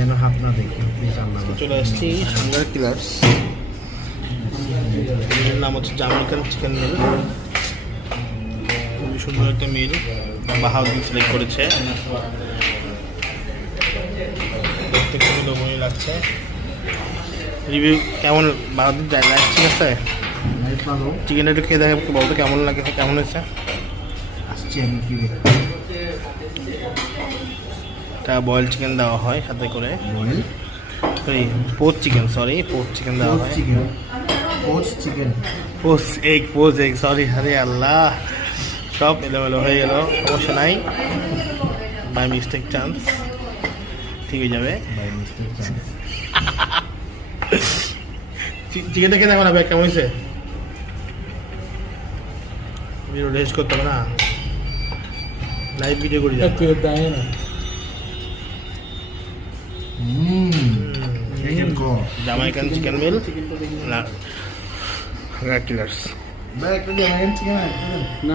যেন হাত না দেখি প্লিজ আল্লাহ। চলে আসছি হাঙ্গার কিলার্স। এর নাম হচ্ছে জামাইকান চিকেন মিল। খুবই সুন্দর একটা মিল বাহাউদ্দিন সিলেক্ট করেছে। দেখতে খুবই লোভনীয় লাগছে। রিভিউ কেমন বাহাউদ্দিন? রাইস ঠিক আছে? ভালো চিকেনটা একটু খেয়ে দেখে বলতো কেমন লাগে, কেমন হয়েছে। আসছি আমি ফিরে। এটা বয়েল চিকেন দেওয়া হয় সাথে করে। Boil sorry poach chicken, poach chicken দেওয়া হয়। Chicken, poach chicken, poach egg sorry, আরে আল্লাহ, সব এলোমেলো হয়ে গেল। সমস্যা নাই, বাই মিস্টেক চান্স ঠিক হয়ে যাবে। By mistake chance. চিকেনটা খেয়ে দেখো না ভাই কেমন হয়েছে। ভিডিও রেস্ট করতে হবে না, লাইভ ভিডিও করি যাবে। চিকেন কো জামাইকান চিকেন মিল না কিলার্স। ভাই একটা চিকেন